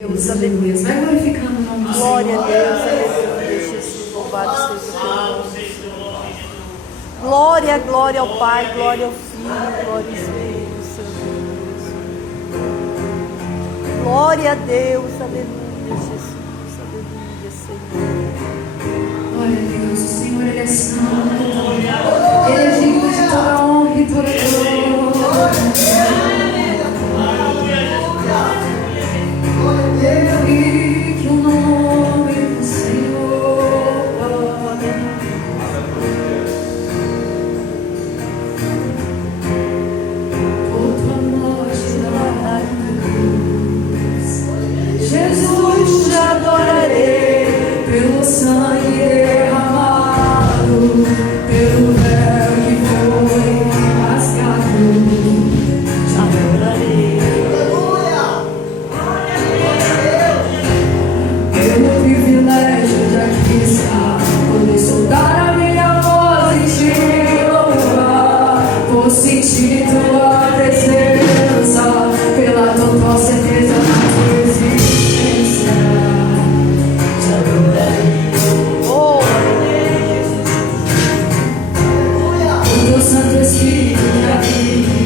Deus, aleluia. Vai glorificando o nome do Senhor. Glória a Deus, aleluia, Jesus, louvado seja o teu nome. Glória, glória ao Pai, glória ao Filho, glória ao Espírito Santo. Glória a Deus, aleluia, Jesus, aleluia, Senhor. Glória a Deus, o Senhor, Ele é santo. Ele é digno de toda honra e toda glória. Que o nome do Senhor, por tua morte na cruz, Jesus, te adorarei pelo sangue derramado, pelo véu que foi rasgado, te adorarei. Pelo privilégio de aqui estar, poder soltar a minha voz e te louvar, por sentir tua presença, pela total certeza da tua existência, te adorarei. Oh, O teu Santo Espírito que habita,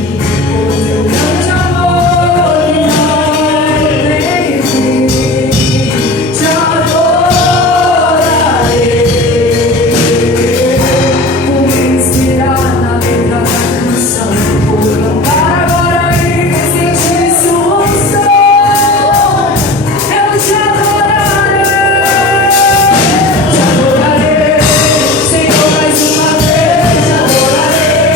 o teu grande amor que não tem fim. Te adorarei, por me inspirar na letra da canção, por cantar agora e sentir sua unção. Eu te adorarei, Senhor, mais uma vez te adorarei.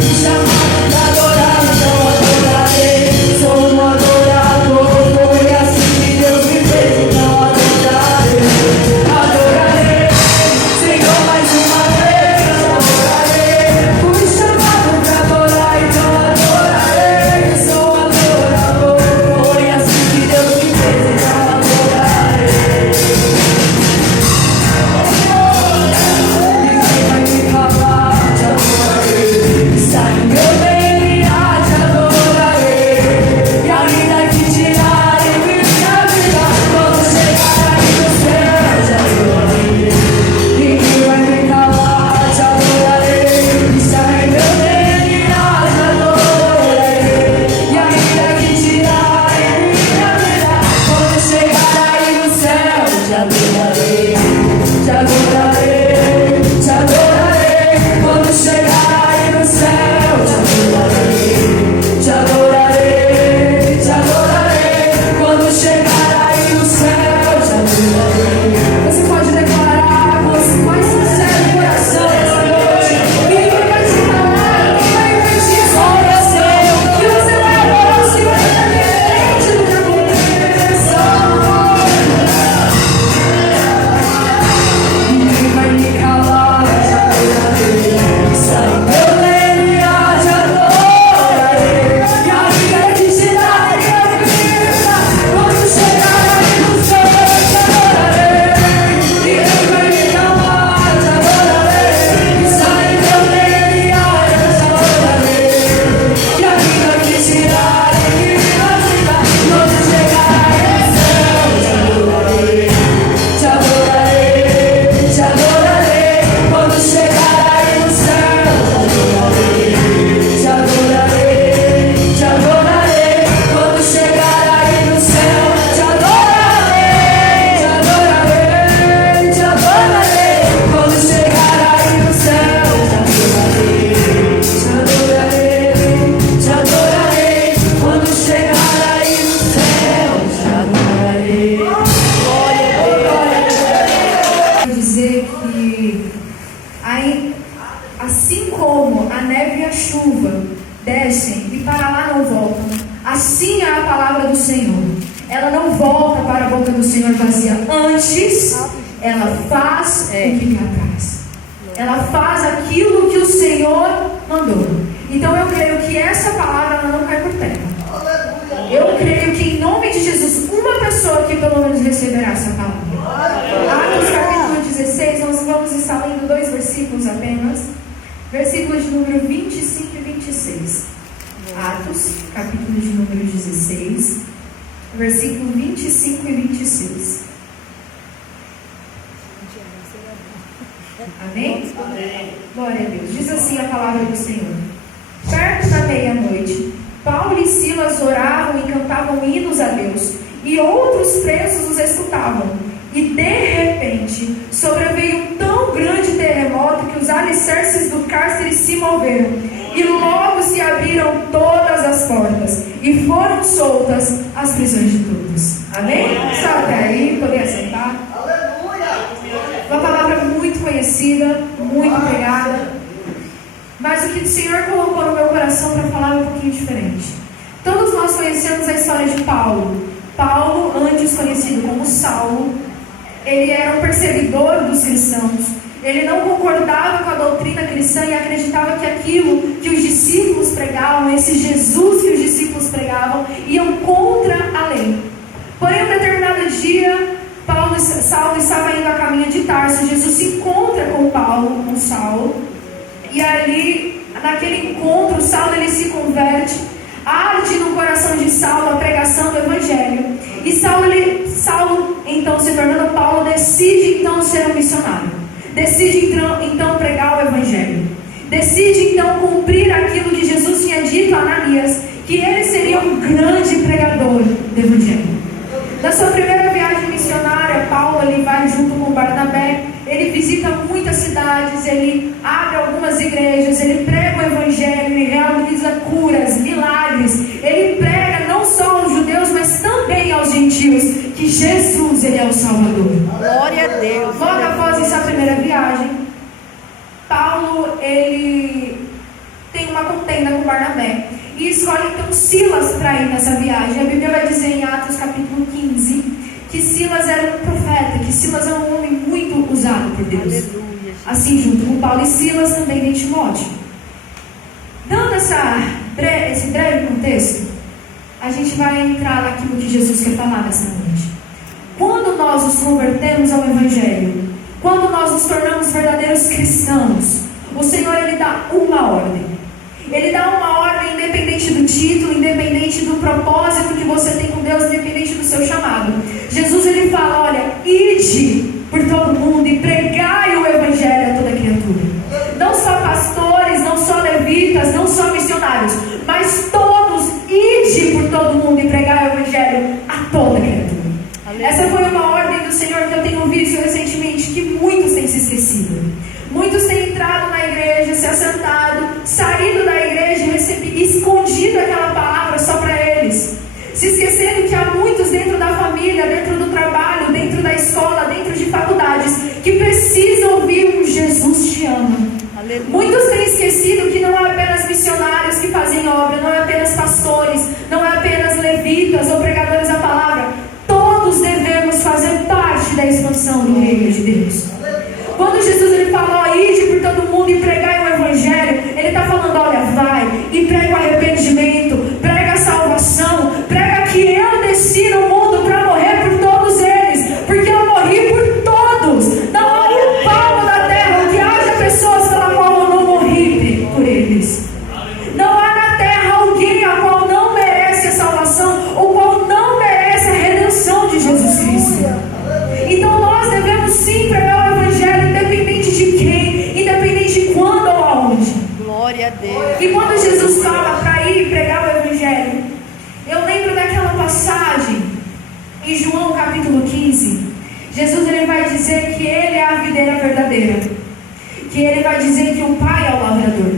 Me chamaram pra adorar, então adorarei. Sou um adorador, foi assim que Deus me fez, então adorarei. Adorarei, Senhor, mais uma vez adorarei. Fui chamado pra adorar, então adorarei. Sou um adorador, foi assim que Deus me fez, então adorarei. Ninguém vai me calar, te adorarei. Está em meu DNA, te adorarei. E ainda que tirarem minha vida, quando chegar aí no céu, te adorarei. Ninguém vai me calar, te adorarei. Está em meu DNA, te adorarei. E ainda que tirarem minha vida, quando chegar aí no céu, te adorarei. Te adorarei, te adorarei. Quando chegar aí no céu, te adorarei. Te adorarei, te adorarei. Quando chegar aí no céu, te adorarei. Você pode declarar com o mais sincero coração essa noite. Ninguém vai te calar, ninguém vai impedir essa oração. E você vai adorar o Senhor independente do que aconteça. Ninguém vai me calar, te adorarei. Sai meu DNA, te adorarei. E a vida que te dá minha vida, quando chegar aí no céu, te adorarei. Ninguém vai me calar, te adorarei. Sai meu DNA, te adorarei. E a vida que te dá minha vida, quando chegar aí no céu, te adorarei. Te adorarei, te adorarei. Quando chegar aí no céu, te adorarei. Te adorarei, te adorarei. Quando chegar aí no céu, te adorarei. Te adorarei, te adorarei. Quando chegar aí no céu, te adorarei. Te adorarei, te adorarei. Quando chegar aí no céu, te adorarei. Quero dizer que aí, assim como a neve e a chuva descem e para lá não voltam, assim é a palavra do Senhor. Ela não volta para a boca do Senhor vazia. Antes, ela faz o que lhe apraz. Ela faz aquilo que o Senhor mandou. Então eu creio que essa palavra ela não cai por terra. Eu creio que em nome de Jesus, uma pessoa aqui pelo menos receberá essa palavra. Atos capítulo 16, nós vamos estar lendo 2 versículos apenas. Versículos de número 25 e 26. Atos, capítulo de número 16. versículo 25 e 26. Amém? Glória a Deus. Diz assim a palavra do Senhor. Perto da meia-noite, Paulo e Silas oravam e cantavam hinos a Deus, e outros presos os escutavam. E de repente sobreveio um tão grande terremoto que os alicerces do cárcere se moveram, e logo se abriram todas as portas, e foram soltas as prisões de todos. Amém? Está até aí, poder sentar. Uma palavra muito conhecida, muito pregada, mas o que o Senhor colocou no meu coração para falar é um pouquinho diferente. Todos nós conhecemos a história de Paulo. Paulo, antes conhecido como Saulo, ele era um perseguidor dos cristãos. Ele não concordava com a doutrina cristã e acreditava que aquilo que os discípulos pregavam, esse Jesus que os discípulos pregavam, iam contra a lei. Porém, um determinado dia, Saulo estava indo a caminho de Tarso. Jesus se encontra com Saulo, e ali, naquele encontro, Saulo ele se converte. Arde no coração de Saulo a pregação do Evangelho. E Saulo, então se tornando Paulo, decide então ser um missionário. Decide então pregar o Evangelho. Decide então cumprir aquilo que Jesus tinha dito a Ananias, que ele seria um grande pregador do Evangelho. Na sua primeira viagem missionária, Paulo ele vai junto com Barnabé. Ele visita muitas cidades, ele abre algumas igrejas, ele prega o Evangelho, ele realiza curas, milagres. Ele prega não só aos judeus, mas também aos gentios, que Jesus ele é o Salvador. Glória a Deus. Logo após essa primeira viagem, Paulo ele tem uma contenda com Barnabé e escolhe então Silas para ir nessa viagem. A Bíblia vai dizer em Atos capítulo 15 que Silas era um profeta, que Silas era um homem muito usado por Deus. Aleluia. Assim, junto com Paulo e Silas, também vem Timóteo. Dando esse breve contexto, a gente vai entrar naquilo que Jesus quer falar nessa noite. Quando nós nos convertemos ao Evangelho, quando nós nos tornamos verdadeiros cristãos, o Senhor ele dá uma ordem. Ele dá uma ordem independente do título, independente do propósito que você tem com Deus, independente do seu chamado. Jesus ele fala, olha, ide por todo mundo e pregai o Evangelho a toda criatura. Não só pastores, não só levitas, não só missionários, mas todos, ide por todo mundo e pregai o Evangelho a toda criatura. Essa foi uma ordem do Senhor que eu tenho visto recentemente, que muitos têm se esquecido. Muitos têm entrado na igreja, se assentado, saído da igreja e escondido aquela palavra só para eles. Se esquecendo que há muitos dentro da família, dentro do trabalho, dentro da escola, dentro de faculdades, que precisam ouvir um Jesus te ama. Aleluia. Muitos têm esquecido que não é apenas missionários que fazem obra, não é apenas pastores, não é apenas levitas ou pregadores da palavra. Todos devemos fazer parte da expansão do reino de Deus. Quando Jesus ele fala, ó, ide por todo mundo e pregai o Evangelho, ele está falando, olha, vai e prega o arrependimento, prega a salvação, prega que eu desci no mundo para morrer por todos eles, porque eu morri por todos. Não há um palmo da terra que haja pessoas pela qual eu não morri por eles. Não há na terra alguém a qual não merece a salvação, ou qual não merece a redenção de Jesus Cristo. Então nós devemos sim pregar o Evangelho, independente de quem, independente de quando ou aonde. Glória a Deus. E quando Jesus fala para ir pregar o Evangelho, eu lembro daquela passagem em João capítulo 15. Jesus ele vai dizer que ele é a videira verdadeira, que ele vai dizer que o Pai é o lavrador.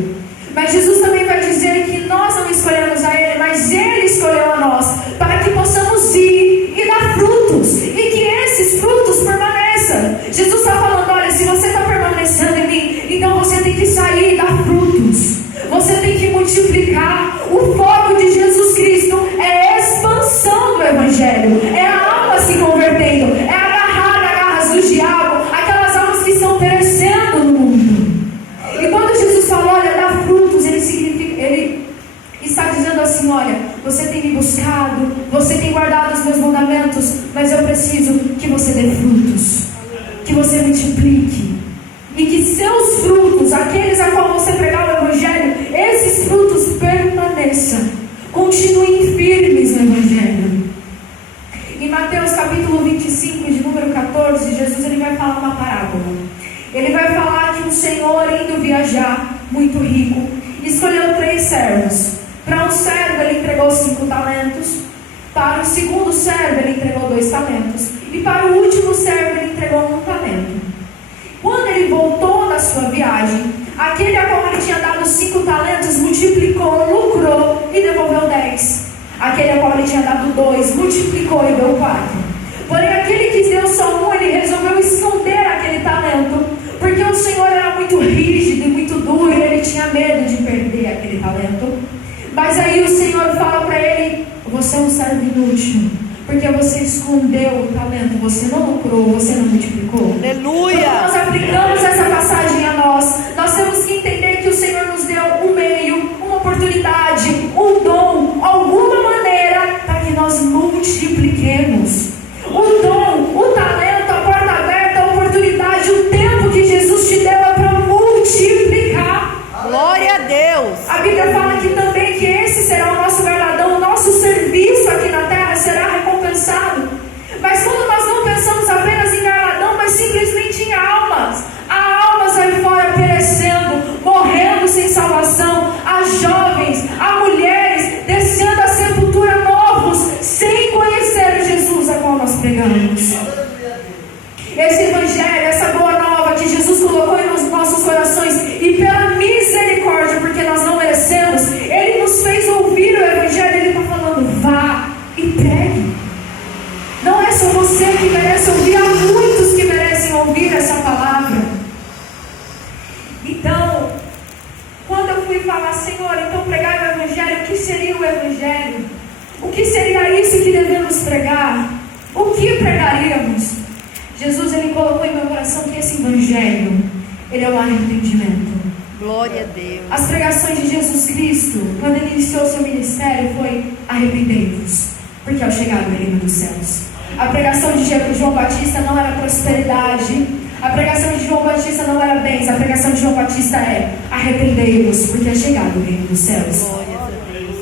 Mas Jesus também vai dizer que nós não escolhemos a ele, mas ele escolheu a nós, para que possamos ir e dar frutos, e que esses frutos permaneçam. Jesus está falando, olha, se você está permanecendo em mim, então você tem que sair e dar frutos. Você tem que multiplicar. O foco de Jesus Cristo é a expansão do Evangelho, é a alma se convertendo, é agarrar as garras do diabo, aquelas almas que estão perecendo no mundo. E quando Jesus fala, olha, dá frutos, ele está dizendo assim, olha, você tem me buscado, você tem guardado os meus mandamentos, mas eu preciso que você dê frutos, que você multiplique, e que seus frutos, aqueles a qual você pregar o Evangelho, esses frutos permaneçam, continuem firmes no Evangelho. versículo 25 de número 14, Jesus ele vai falar uma parábola. Ele vai falar que um senhor indo viajar, muito rico, escolheu 3 servos. Para um servo ele entregou 5 talentos, para o segundo servo ele entregou 2 talentos, e para o último servo ele entregou 1 talento. Quando ele voltou da sua viagem, aquele a qual ele tinha dado 5 talentos multiplicou, lucrou e devolveu 10. Aquele a qual ele tinha dado 2 multiplicou e deu 4. Porém aquele que deu só 1, ele resolveu esconder aquele talento, porque o Senhor era muito rígido e muito duro, e ele tinha medo de perder aquele talento. Mas aí o Senhor fala para ele: você é um servo inútil, porque você escondeu o talento, você não lucrou, você não multiplicou. Aleluia! Quando nós aplicamos essa passagem a nós temos que entender que o Senhor nos deu um meio, uma oportunidade, um dom, alguma maneira para que nós multipliquemos. O dom, o talento, a porta aberta, a oportunidade, o tempo que Jesus te deu é para multiplicar. Glória a Deus! A Bíblia fala que também que esse será o nosso galardão, o nosso serviço aqui na terra será recompensado. Mas quando nós não pensamos apenas em galardão, mas simplesmente em almas, há almas aí fora perecendo, morrendo sem salvação, há jovens, há mulheres descendo a sepultura novos, sem conhecer o Jesus a qual nós pregamos. Esse evangelho, essa boa nova que Jesus colocou nos nossos corações, e pela misericórdia, porque nós não merecemos, Ele nos fez ouvir o evangelho. Ele está falando: vá e pregue. Não é só você que merece ouvir, há muitos que merecem ouvir essa palavra. Então, quando eu fui falar: Senhor, então pregar o evangelho, o que seria o evangelho? O que seria isso que devemos pregar? O que pregaríamos? Jesus ele colocou em meu coração que esse evangelho, ele é o arrependimento. Glória a Deus! As pregações de Jesus Cristo, quando ele iniciou seu ministério, foi: arrependei-vos, porque é o chegado do reino dos céus. A pregação de João Batista não era prosperidade. A pregação de João Batista não era bens. A pregação de João Batista é: arrependei-vos, porque é chegado o reino dos céus. Glória a Deus!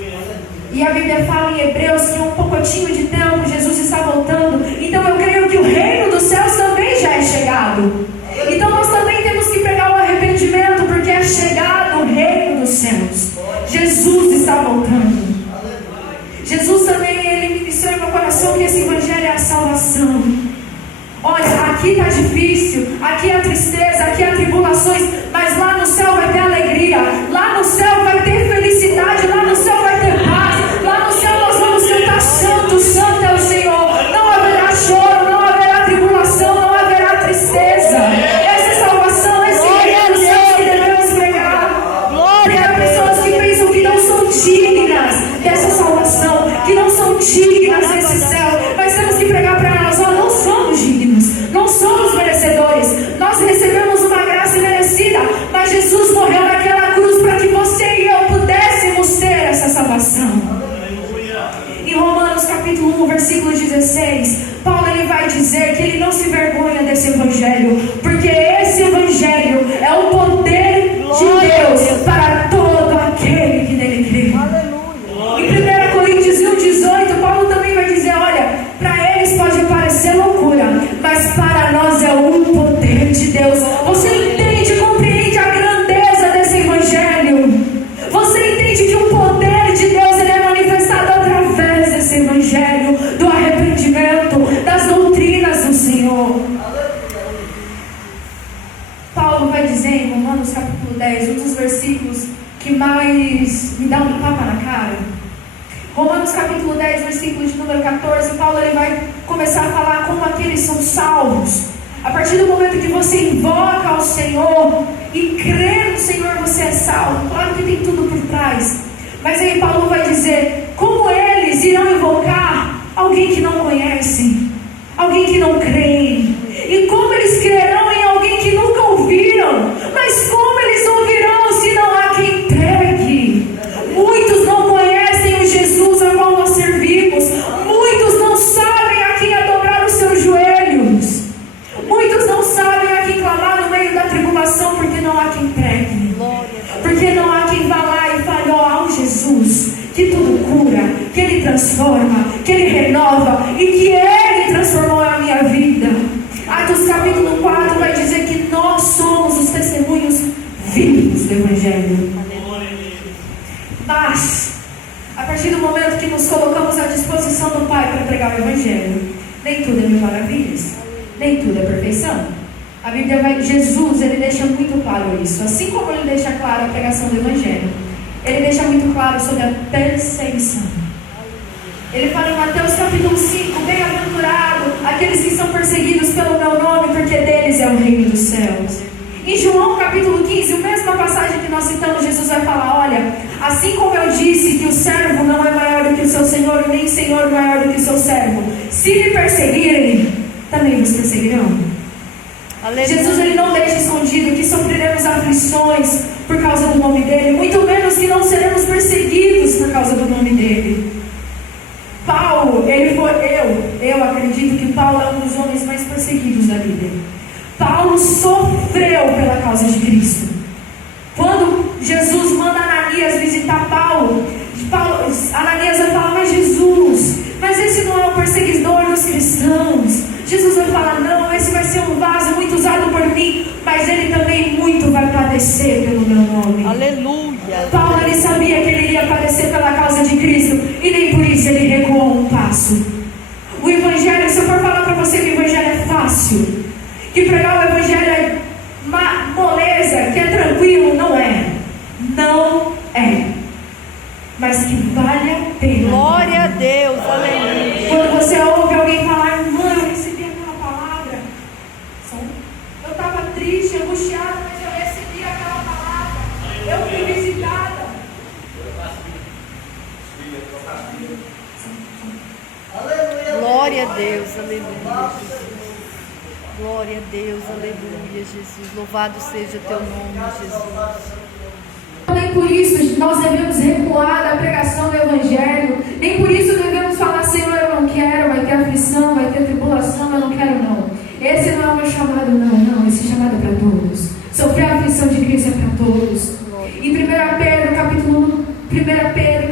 E a Bíblia fala em Hebreus que em um pouquinho de tempo Jesus está voltando. Então eu creio que o reino dos céus também já é chegado. Então nós também temos que pregar o arrependimento, porque é chegado o reino dos céus. Jesus está voltando. Jesus também, ele ministrou em meu coração que esse evangelho é a salvação. Olha, aqui está difícil, aqui há tristeza, aqui há tribulações, mas lá no céu vai ter alegria, lá no céu vai ter felicidade, lá no céu vai ter paz, lá no céu nós vamos cantar: santo, santo é o Senhor. Não haverá choro, não haverá tribulação, não haverá tristeza. Essa é salvação, esse reino dos céus que devemos pregar. Porque há pessoas que pensam que não são dignas dessa salvação, que não são dignas desse céu, mas temos que pregar para elas: ó, não somos dignos, não somos merecedores, nós recebemos uma graça imerecida, mas Jesus morreu naquela cruz para que você e eu pudéssemos ter essa salvação. Em Romanos capítulo 1, versículo 16, Paulo ele vai dizer que ele não se vergonha desse evangelho, porque esse evangelho é o poder de Deus para todo aquele que nele crê. Em 1 Coríntios 1,18, Paulo também vai dizer: olha, para eles pode parecer loucura, mas para nós é o poder de Deus. Você entende, compreende a grandeza desse evangelho? Você entende que o poder de Deus ele é manifestado através desse evangelho, do arrependimento, das doutrinas do Senhor. Paulo vai dizer em Romanos capítulo 10, um dos versículos que mais me dá um tapa na cara. Romanos capítulo 10, versículo de número 14, Paulo ele vai começar a falar como aqueles são salvos. A partir do momento que você invoca ao Senhor e crê no Senhor, você é salvo. Claro que tem tudo por trás, mas aí Paulo vai dizer como eles irão invocar alguém que não conhecem, alguém que não creem, e como eles crerão em alguém que nunca ouviram. Mas como eles ouvirão se não há quem pregue? Muitos não conhecem o Jesus a qual nós servimos, muitos não sabem a quem dobrar os seus joelhos, muitos não sabem a quem clamar no meio da tribulação, porque não há quem pregue, porque não há quem vá lá e fale: ó, há um Jesus que tudo cura, que Ele transforma, que Ele renova, e que Ele transformou a Evangelho. Mas, a partir do momento que nos colocamos à disposição do Pai para pregar o Evangelho, nem tudo é mil maravilhas, nem tudo é perfeição. A Bíblia Jesus, ele deixa muito claro isso. Assim como ele deixa claro a pregação do Evangelho, ele deixa muito claro sobre a perseguição. Ele fala em Mateus capítulo 5, bem-aventurado aqueles que são perseguidos pelo meu nome, porque deles é o reino dos céus. Em João capítulo 15, a mesma passagem que nós citamos, Jesus vai falar, olha, assim como eu disse que o servo não é maior do que o seu senhor, e nem o senhor maior do que o seu servo, se me perseguirem, também vos perseguirão. Aleluia. Jesus, ele não deixa escondido que sofreremos aflições por causa do nome dele, muito menos que não seremos perseguidos por causa do nome dele. Paulo, eu acredito que Paulo é um dos homens mais perseguidos da Bíblia. Paulo sofreu pela causa de Cristo. Quando Jesus manda Ananias visitar Paulo, Ananias vai falar, mas Jesus, mas esse não é o perseguidor dos cristãos. Jesus vai falar, não, esse vai ser um vaso muito usado por mim, mas ele também muito vai padecer pelo meu nome. Aleluia. Paulo, ele sabia que ele ia padecer pela causa de Cristo, e nem por isso ele recuou um passo. O Evangelho, se eu for falar para você que o Evangelho é fácil, que pregar o Evangelho é moleza, que é tranquilo, não é. Não é. Mas que vale a pena. Glória a Deus, aleluia. Quando você ouve alguém falar, irmã, eu recebi aquela palavra. Eu estava triste, angustiada, mas eu recebi aquela palavra. Eu fui visitada. Glória a Deus, aleluia. Glória a Deus, aleluia, Jesus. Louvado seja teu nome, Jesus. Nem por isso nós devemos recuar da pregação do Evangelho. Nem por isso devemos falar, Senhor, eu não quero, vai ter aflição, vai ter tribulação, eu não quero não. Esse não é o meu chamado, não. Esse chamado é para todos. Sofrer a aflição de Cristo é para todos. Em 1 Pedro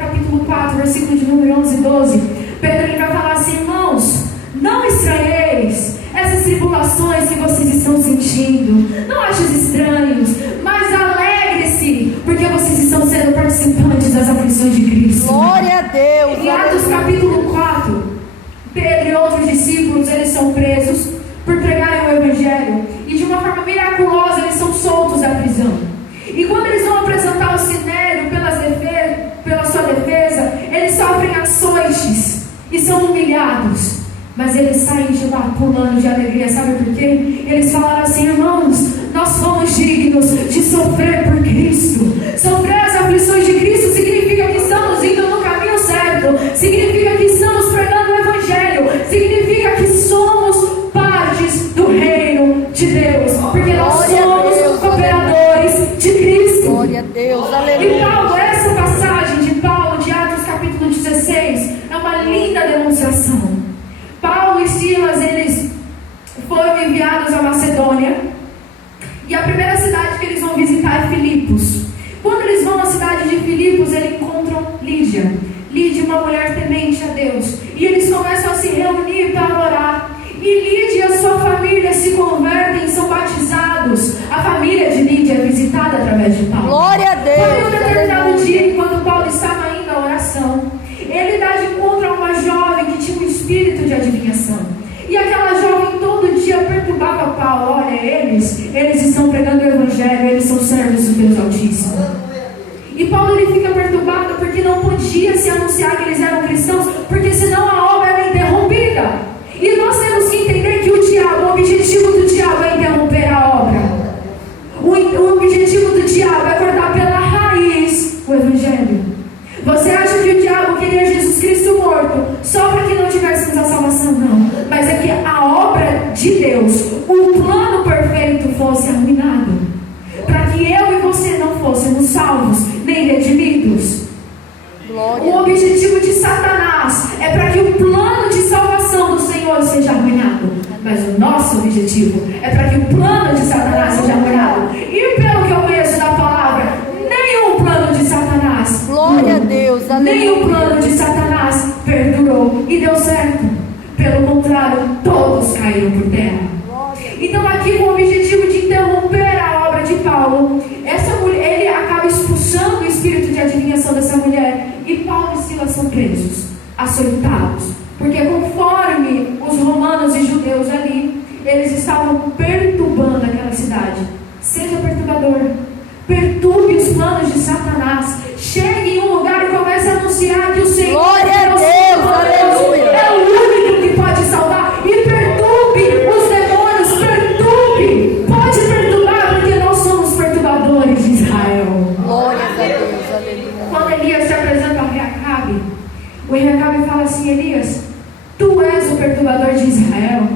capítulo 4, versículo de número 11 e 12, Pedro ele vai falar assim, irmãos, não estranheis essas tribulações que vocês estão sentindo. Não aches estranhos, mas alegre-se, porque vocês estão sendo participantes das aflições de Cristo. Glória a Deus. Em Atos capítulo 4, Pedro e outros discípulos, eles são presos por pregarem o Evangelho, e de uma forma miraculosa eles são soltos da prisão. E quando eles vão apresentar o Sinédrio pela sua defesa, eles sofrem açoites e são humilhados. Mas eles saem de lá pulando de alegria, sabe por quê? Eles falaram assim, irmãos, nós somos dignos de sofrer por Cristo. Sofrer as aflições de Cristo significa que estamos indo no caminho certo, significa que estamos pregando o Evangelho, significa que somos partes do reino de Deus, porque nós somos cooperadores de Cristo. Glória a Deus, E aleluia. Paulo, essa passagem de Paulo, de Atos capítulo 16, é uma linda demonstração. Paulo e Silas, eles foram enviados à Macedônia, e a primeira cidade que eles vão visitar é Filipos. Quando eles vão à cidade de Filipos, eles encontram Lídia, uma mulher temente a Deus, e eles começam a se reunir para orar, e Lídia e a sua família se convertem, são batizados. A família de Lídia é visitada através de Paulo. Glória a Deus. Foi um determinado aleluia. dia, quando Paulo estava indo à oração, ele dá de encontro a uma jovem que tinha um espírito de adivinhação. E aquela jovem todo dia perturbava Paulo. Olha, eles estão pregando o Evangelho, eles são servos do Deus Altíssimo. E Paulo ele fica perturbado porque não podia se anunciar que eles eram cristãos, porque senão a obra era interrompida. E nós temos que entender que o objetivo do diabo é interromper a obra. O objetivo do diabo é cortar pela raiz o Evangelho. Você acha que o diabo queria Jesus Cristo morto só para que não tivéssemos a salvação? Não. Mas é que a obra de Deus, o plano perfeito fosse arruinado, para que eu e você não fôssemos salvos nem redimidos. Glória. O objetivo de Satanás é para que o plano de salvação do Senhor seja arruinado. Mas o nosso objetivo é para que o plano de Satanás seja arruinado. E pelo que eu conheço da palavra, nenhum plano de Satanás Glória a Deus, aleluia. nenhum plano de Satanás perdurou e deu certo. Pelo contrário, todos caíram por terra. Então aqui, com o objetivo de interromper a obra de Paulo, essa mulher, ele acaba presos, açoitados, porque conforme os romanos e judeus ali, eles estavam perturbando aquela cidade. Seja perturbador, perturbe os planos de Satanás, chegue em um lugar e comece a anunciar que o Senhor Glória a Deus, aleluia. é o único que pode salvar, e perturbe os demônios, perturbe, pode perturbar, porque nós somos perturbadores de Israel. Glória a Deus, aleluia. Quando Elias se apresenta ao rei Acabe, o rei Acabe fala assim: Elias, tu és o perturbador de Israel.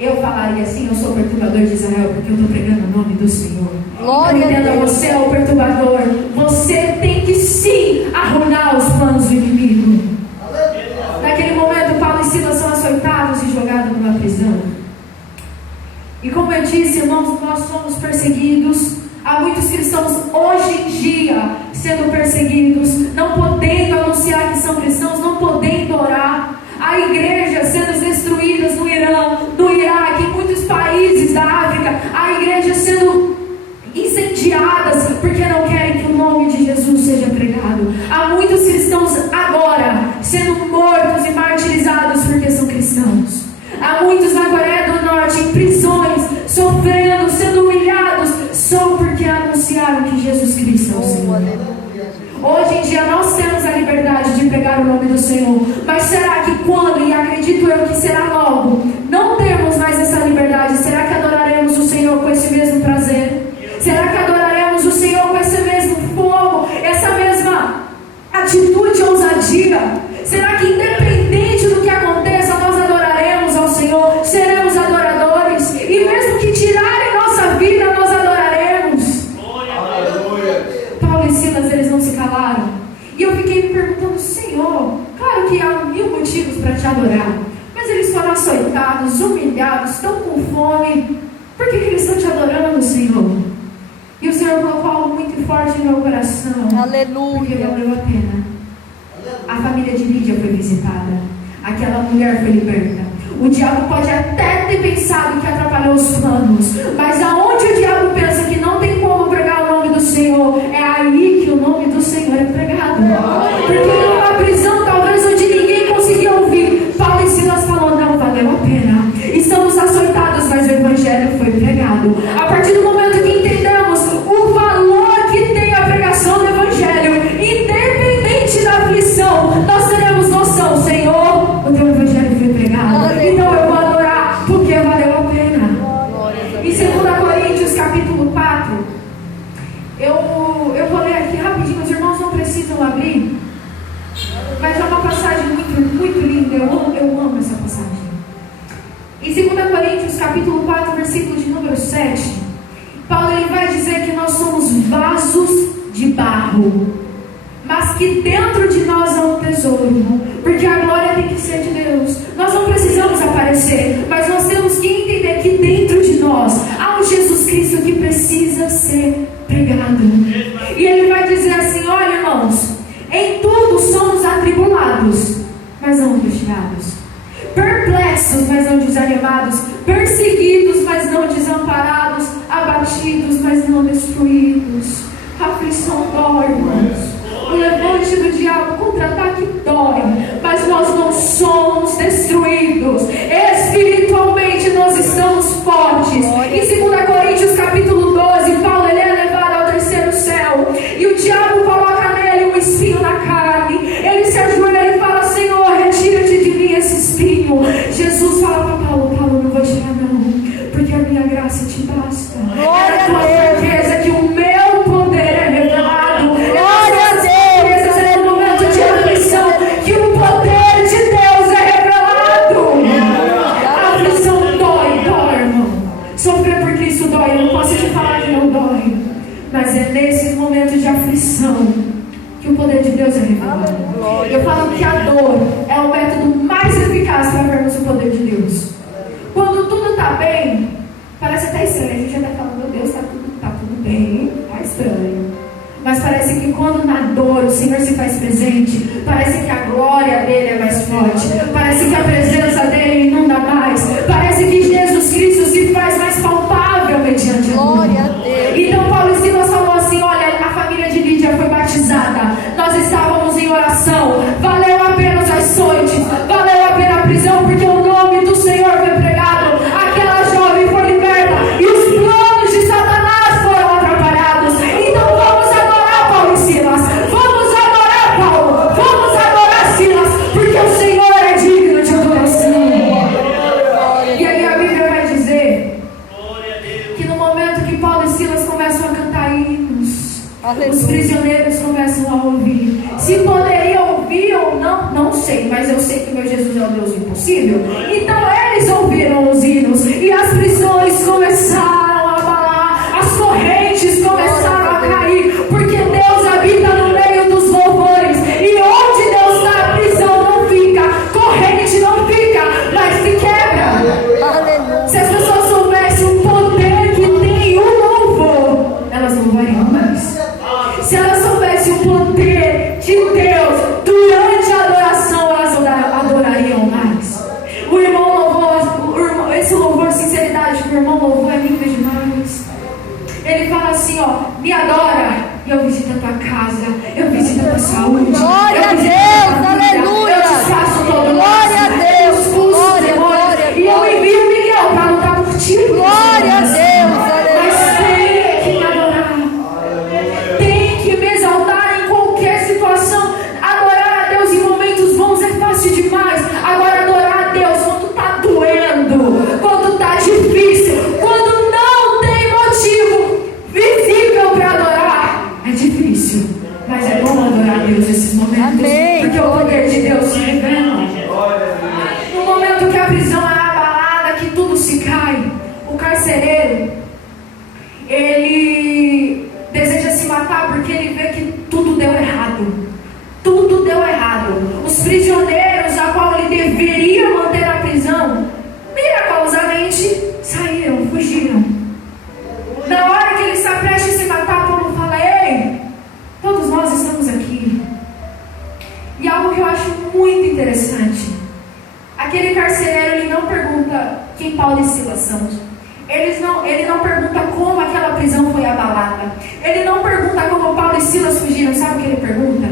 Eu falaria assim: eu sou o perturbador de Israel porque eu estou pregando o nome do Senhor. Glória a Entenda, Deus. você é o perturbador. Você tem que sim arruinar os planos do inimigo. Naquele momento, Paulo e Silas são açoitados e jogados numa prisão. E como eu disse, irmãos, nós somos perseguidos. Há muitos cristãos hoje em dia sendo perseguidos, não podendo anunciar que são cristãos, não podendo orar. Há igrejas sendo destruídas no Irã, no Iraque, em muitos países da África. Há igrejas sendo incendiadas porque não querem que o nome de Jesus seja pregado. Há muitos cristãos agora sendo mortos e martirizados porque são cristãos. Há muitos na Coreia do Norte em prisões, sofrendo, sendo humilhados, só porque anunciaram que Jesus Cristo é o Senhor. Hoje em dia nós temos a liberdade de pregar o nome do Senhor, mas será que quando, e acredito eu que será logo, não temos mais essa liberdade, será que adoraremos o Senhor com esse mesmo prazer? Será que adoraremos o Senhor com esse mesmo fogo, essa mesma atitude e ousadia? Será que independente do que aconteça, nós adoraremos ao Senhor, seremos adoradores, e mesmo que tirarem nossa vida, nós adoraremos? Paulo e Silas, eles não se calaram. E eu fiquei me perguntando: Senhor, claro que há 1000 motivos para te adorar, mas eles foram açoitados, humilhados, estão com fome, por que eles estão te adorando, Senhor? E o Senhor colocou algo muito forte no meu coração. Porque Aleluia. valeu a pena. A família de Lídia foi visitada, aquela mulher foi liberta. O diabo pode até ter pensado que atrapalhou os planos, mas aonde o diabo pensa que não tem como pregar o nome do Senhor, é aí que o nome do Senhor é pregado. Porque numa prisão, talvez onde ninguém conseguia ouvir, Paulo e Silas falou: não, valeu a pena. Estamos açoitados, mas o Evangelho foi pregado. A partir do momento que entendemos o valor que tem a pregação do Evangelho, independente da aflição, nós teremos noção: Senhor, o teu Evangelho foi pregado, então eu vou adorar porque valeu a pena. Em 2 Coríntios capítulo 4, eu vou ler aqui rapidinho, os irmãos não precisam abrir, mas é uma passagem muito, muito linda. Eu amo essa passagem. Em 2 Coríntios capítulo 4, versículo de número 7, Paulo ele vai dizer que nós somos vasos de barro, mas que dentro de nós há um tesouro, porque a glória tem que ser de Deus. Nós não precisamos aparecer, mas nós temos que entender que dentro de nós há um Jesus Cristo que precisa ser pregado. E ele vai dizer assim: olha, irmãos, em tudo somos atribulados, mas não angustiados, perplexos, mas não desanimados, perseguidos, mas não desamparados, abatidos, mas não destruídos. A aflição dói, irmãos. O levante do diabo contra-ataque dói, mas nós não somos destruídos. Espiritualmente nós estamos fortes. Em 2 Coríntios capítulo 12, Paulo ele é levado ao terceiro céu, e o diabo coloca nele um espinho na carne. Ele se ajoelha e fala: Senhor, retira-te de mim esse espinho. Jesus fala para Paulo: Paulo, não vou tirar não, porque a minha graça te basta. É a tua certeza que o meu poder é revelado. Glória a Deus. No momento de aflição, que o poder de Deus é revelado. A aflição dói, irmão. Sofrer por Cristo dói. Eu não posso te falar que não dói, mas é nesses momentos de aflição que o poder de Deus é revelado. Eu falo que a dor é o método mais eficaz para vermos o poder de Deus. Quando tudo está bem, parece até estranho. A gente até fala: meu Deus, tá tudo bem, tá estranho. Mas parece que quando na dor o Senhor se faz presente, parece que a glória dele é mais forte, parece que a presença dele inunda mais, parece que Jesus Cristo se faz mais palpável mediante a dor. Glória a Deus. Então Paulo e Silas falou assim: olha, a família de Lídia foi batizada, nós estávamos em oração, Aleluia. Os prisioneiros começam a ouvir. Se poderia ouvir ou não, não sei, mas eu sei que meu Jesus é o Deus impossível. Então eles ouviram os hinos e as prisões começaram a abalar, as correntes começaram a cair, porque Deus habita no meio dos louvores. E onde Deus está, a prisão não fica, corrente não fica, mas se quebra. Aleluia. Se as pessoas soubessem o poder que tem o louvor, elas louvariam mais. Se elas soubessem o poder de Deus durante a adoração, elas adorariam mais. O irmão louvou, esse louvor, sinceridade, que o irmão louvou é lindo demais. Ele fala assim, ó, me adora, e eu visito a tua casa, eu visito a tua saúde. Glória eu a visito Deus, tua vida, aleluia. eu desfaço todo o Glória a Deus, glória, glória, e eu glória. envio o Miguel para lutar por ti. Glória a Deus, Mas aleluia. tem que me adorar, tem que me exaltar em qualquer situação. Adorar a Deus em momentos bons é fácil demais. Agora adorar a Deus quando tá doendo, quando tá difícil, quando não tem motivo visível para adorar, é difícil. Mas é bom adorar a Deus nesses momentos. Amém. Porque o poder de Deus se revela. No momento que a prisão é abalada, que tudo se cai, o carcereiro, ele deseja se matar porque ele vê que tudo deu errado. Tudo deu errado. Os prisioneiros a qual ele deveria manter na prisão, miraculosamente saíram, fugiram. Na hora que ele está prestes a se matar, Paulo fala, ei, todos nós estamos aqui. E algo que eu acho muito interessante, aquele carcereiro, ele não pergunta quem Paulo e Silas são. Ele não pergunta como aquela prisão foi abalada. Ele não pergunta como Paulo e Silas fugiram. Sabe o que ele pergunta?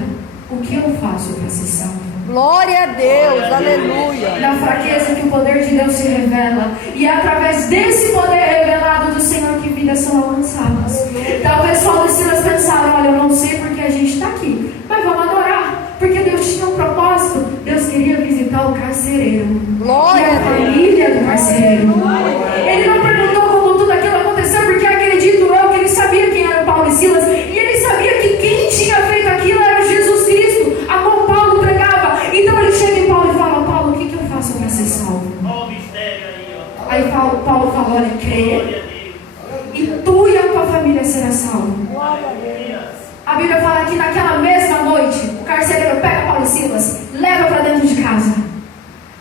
O que eu faço para ser salvo? Glória a Deus, aleluia. Na fraqueza que o poder de Deus se revela. E é através desse poder revelado do Senhor que vidas são alcançadas. Talvez Paulo e Silas pensaram, olha, eu não sei porque a gente está aqui, mas vamos adorar. Porque Deus tinha um propósito. Deus queria visitar o carcereiro. Glória E a a Deus. família do carcereiro. Ele não perguntou como tudo aquilo aconteceu, porque acredito eu que ele sabia quem era o Paulo e Silas. E ele sabia que quem tinha feito aquilo era Jesus Cristo, a qual Paulo pregava. Então ele chega em Paulo e fala, Paulo, o que eu faço para ser salvo? Aí Paulo fala, olha, crê, e tu e a tua família será salvo. A Bíblia fala que naquela mesma noite, o carcereiro pega Paulo e Silas, leva para dentro de casa.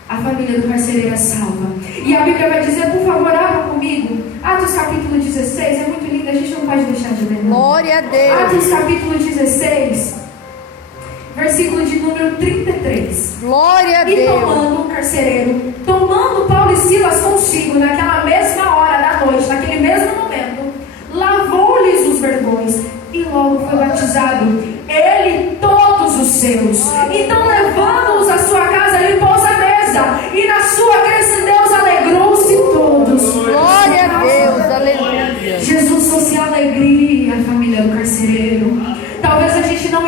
A família do carcereiro é salva. E a Bíblia vai dizer, por favor, abra comigo, Atos capítulo 16, é muito lindo, a gente não pode deixar de ler. Glória a Deus. Atos capítulo 16, versículo de número 33. Glória a E Deus. tomando o carcereiro, tomando Paulo e Silas consigo, naquela mesma hora da noite, naquele mesmo momento, lavou-lhes os vergões e logo foi batizado, ele e todos os seus. Então, levando-os à sua casa, ele pôs a mesa, e na sua crença em Deus alegrou-se todos. Glória a Deus, aleluia. Jesus trouxe alegria à família do carcereiro. Talvez a gente não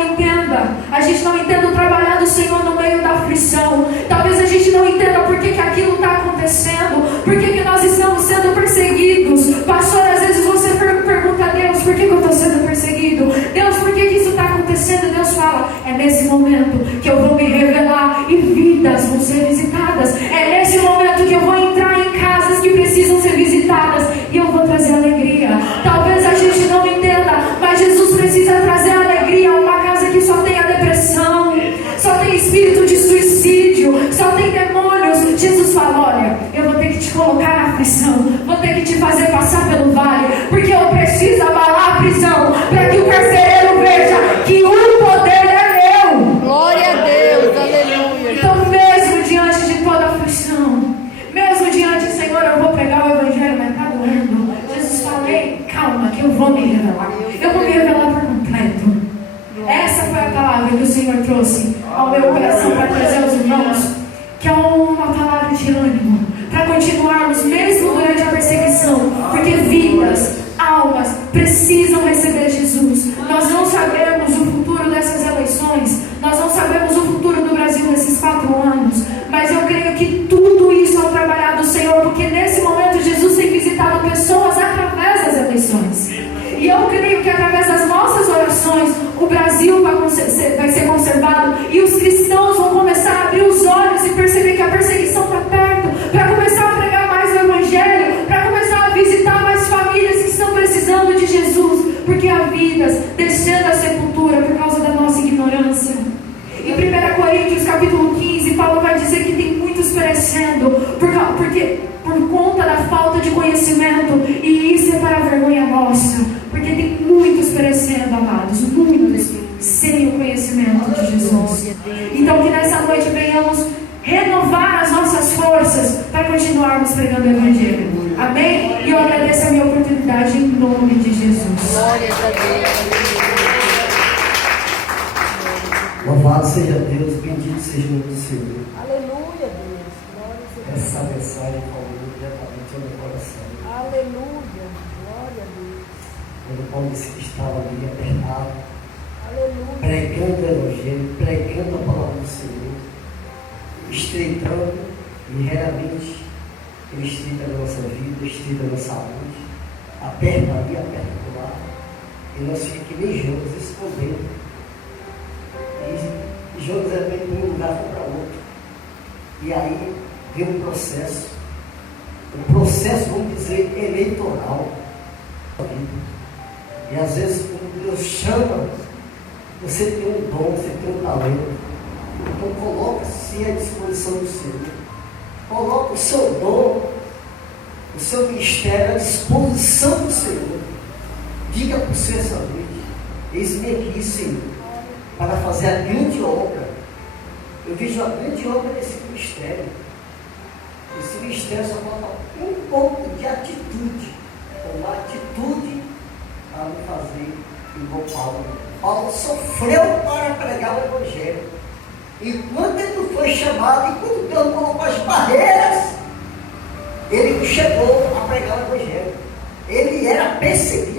entenda o trabalhar do Senhor no meio da aflição. Talvez a gente não entenda por que aquilo está acontecendo, por que nós estamos sendo perseguidos. Pastor, às vezes você pergunta a Deus, por que eu estou sendo perseguido? Deus, por que isso está acontecendo? Deus fala, é nesse momento que eu vou me revelar e vidas vão ser visitadas. É nesse momento que eu vou entrar em casas que precisam ser visitadas e eu vou trazer alegria. Talvez a gente não entenda, mas Jesus precisa trazer alegria a uma casa que só tem a depressão, só tem espírito de suicídio, só tem demônios. Jesus fala, olha, eu vou ter que te colocar na aflição, vou ter que te fazer passar pelo vale, porque eu preciso abalar a prisão, para que o carcereiro veja que o poder é meu. Glória a Deus, aleluia. Então, mesmo diante de toda aflição, mesmo diante, Senhor, eu vou pregar o Evangelho, mas está doendo. Jesus fala, ei, calma, que eu vou me revelar. Eu vou me revelar por completo. Essa foi a palavra que o Senhor trouxe ao meu coração para trazer aos irmãos, que é uma palavra de ânimo, para continuarmos mesmo durante a perseguição, porque vidas, almas, precisam receber Jesus. Nós não sabemos o futuro dessas eleições, nós não sabemos o futuro do Brasil nesses 4 anos, mas eu creio que tudo isso é o trabalhar do Senhor, porque nesse momento Jesus tem visitado pessoas através das eleições, e eu creio que através das nossas orações nações, o Brasil vai ser conservado e os cristãos vão começar a abrir os olhos e perceber que a perseguição está perto, para começar a pregar mais o Evangelho, para começar a visitar mais famílias que estão precisando de Jesus, porque há vidas descendo a sepultura por causa da nossa ignorância. Em 1 Coríntios capítulo 15, Paulo vai dizer que tem muitos perecendo por conta da falta de conhecimento, e isso é para a vergonha nossa, porque tem muitos perecendo, amados, muitos, sem o conhecimento de Jesus. Então que nessa noite venhamos renovar as nossas forças para continuarmos pregando o Evangelho. Amém? E eu agradeço a minha oportunidade em nome de Jesus. Glória a Deus. Louvado seja Deus, bendito seja o nome do Senhor. Aleluia, Deus. Glória a Deus. Essa mensagem falou diretamente ao meu coração. Aleluia. Glória a Deus. Quando Paulo disse que estava ali apertado, Aleluia. pregando o Evangelho, pregando a palavra do Senhor, estreitando, e realmente Ele estreita a nossa vida, estreita a nossa saúde, aperta ali, aperta por lá, e nós ficamos que nem Jonas, escondendo. E Jonas era bem de um lugar para outro. E aí vem um processo, vamos dizer, eleitoral. E às vezes, quando Deus chama, você tem um dom, você tem um talento. Então coloque-se à disposição do Senhor. Coloque o seu dom, o seu ministério à disposição do Senhor. Diga para o Senhor essa noite: eis-me aqui, Senhor, para fazer a grande obra. Eu vejo a grande obra desse ministério. Esse ministério só falta um pouco de atitude. Uma atitude para me fazer igual Paulo. Paulo sofreu para pregar o Evangelho. Enquanto ele não foi chamado, enquanto Deus colocou as barreiras, ele não chegou a pregar o Evangelho. Ele era perseguido.